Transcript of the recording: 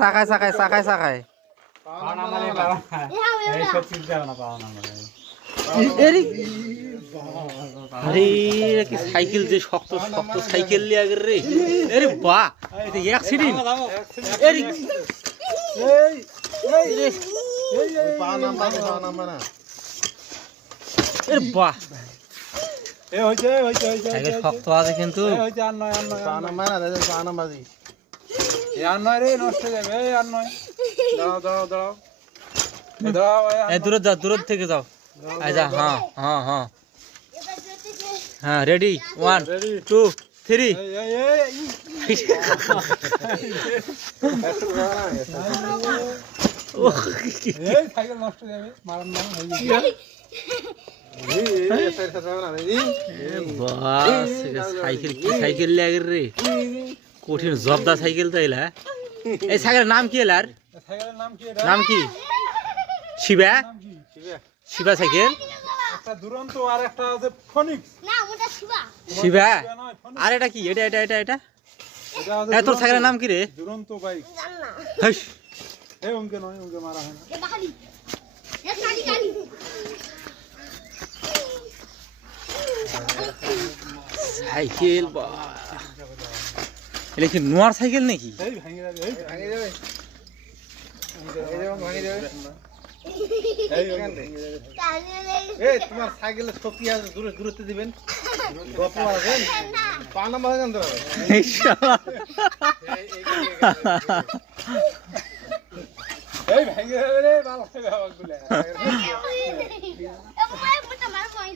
সাকায় cycle যে শক্ত শক্ত সাইকেল লিয়ে আগে রে আরে বাহ অ্যাক্সিডেন্ট বাহ শক্ত আছে কিন্তু দূর থেকে যাও আচ্ছা হ্যাঁ হ্যাঁ হ্যাঁ হ্যাঁ রেডি 1 2 3 সাইকেল রে কঠিন জবদা সাইকেল তাইলা এই সাইকেলের নাম কি এলার নাম কি শিবা শিবা সাইকেল দুরন্ত আর একটা আছে ফনিক্স না ওটা শিবা শিবা আর এটা কি এটা এটা এটা এটা এত সাইকেলের নাম কি রে দুরন্ত বাইক জান না হাস এই উনকে নয় উনকে মারা হয় না এটা খালি এ খালি খালি সাইকেল বা এটা কি নোয়ার সাইকেল নাকি এই ভাঙি যাবে এই ভাঙি যাবে এই ভাঙি যাবে এই এই তোমার সাইকেলের শক্তি আছে দূরত্ব দিবেন গপ আছেন পা নাম্বার জানতে হবে ইনশাআল্লাহ এই ভাঙি যাবে রে ভালো হবে বাবা গুলা এ মোটা মার কই